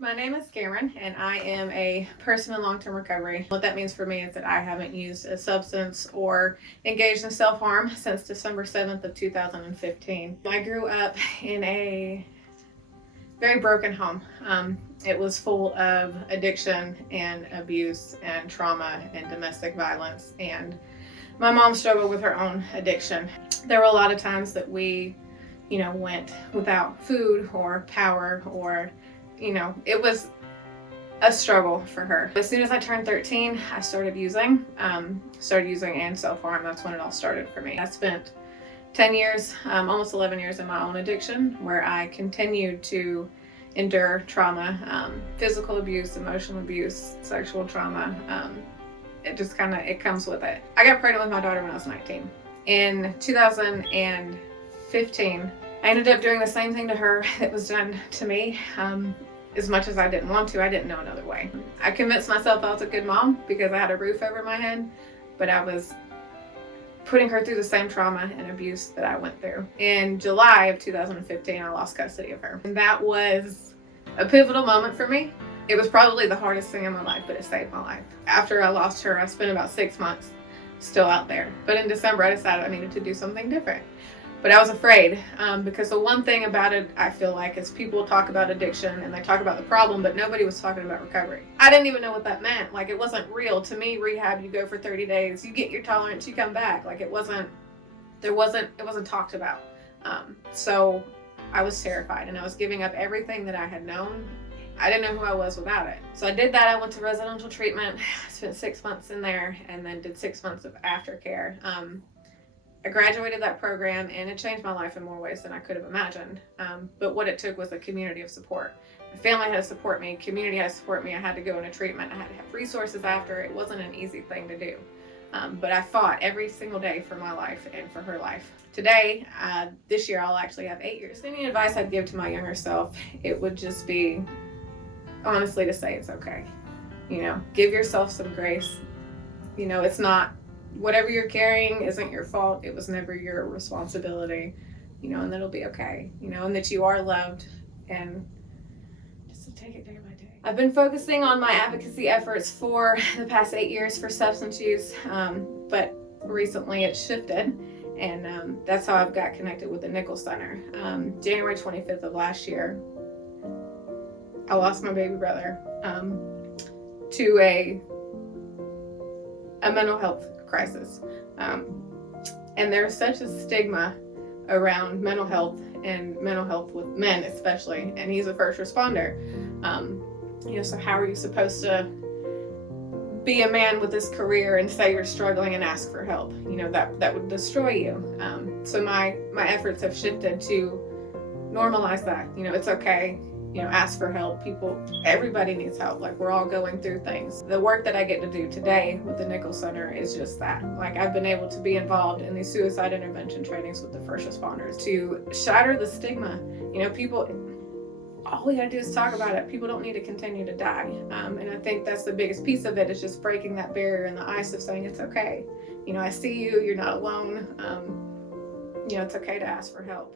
My name is Kamryn, and I am a person in long-term recovery. What that means for me is that I haven't used a substance or engaged in self-harm since December 7th of 2015. I grew up in a very broken home. It was full of addiction and abuse and trauma and domestic violence, and my mom struggled with her own addiction. There were a lot of times that we, went without food or power, or it was a struggle for her. As soon as I turned 13, I started using and self-harm. That's when it all started for me. I spent 10 years, almost 11 years in my own addiction, where I continued to endure trauma, physical abuse, emotional abuse, sexual trauma. It comes with it. I got pregnant with my daughter when I was 19. In 2015, I ended up doing the same thing to her that was done to me. As much as I didn't want to, I didn't know another way. I convinced myself I was a good mom because I had a roof over my head, but I was putting her through the same trauma and abuse that I went through. In July of 2015, I lost custody of her. And that was a pivotal moment for me. It was probably the hardest thing in my life, but it saved my life. After I lost her, I spent about 6 months still out there. But in December, I decided I needed to do something different. But I was afraid because the one thing about it, I feel like, is people talk about addiction and they talk about the problem, but nobody was talking about recovery. I didn't even know what that meant. Like, it wasn't real. To me, rehab, you go for 30 days, you get your tolerance, you come back. Like, it wasn't talked about. So I was terrified, and I was giving up everything that I had known. I didn't know who I was without it. So I did that. I went to residential treatment. I spent 6 months in there and then did 6 months of aftercare. I graduated that program, and it changed my life in more ways than I could have imagined. But what it took was a community of support. My family had to support me, community had to support me. I had to go into treatment. I had to have resources after. It wasn't an easy thing to do. But I fought every single day for my life and for her life. Today, this year, I'll actually have 8 years. Any advice I'd give to my younger self, it would just be, honestly, to say it's okay. Give yourself some grace. It's not, whatever you're carrying isn't your fault. It was never your responsibility, and that'll be okay, and that you are loved, and just to take it day by day. I've been focusing on my advocacy efforts for the past 8 years for substance use, but recently it shifted, and that's how I've got connected with the Nichols Center. January 25th of last year, I lost my baby brother to a mental health crisis. And there's such a stigma around mental health and mental health with men especially, and he's a first responder. So how are you supposed to be a man with this career and say you're struggling and ask for help? That would destroy you. So my efforts have shifted to normalize that. It's okay. Ask for help. Everybody needs help. Like, we're all going through things. The work that I get to do today with the Nichols Center is just that. Like, I've been able to be involved in these suicide intervention trainings with the first responders to shatter the stigma. All we gotta do is talk about it. People don't need to continue to die. And I think that's the biggest piece of it, is just breaking that barrier in the ice of saying it's okay. I see you, you're not alone. It's okay to ask for help.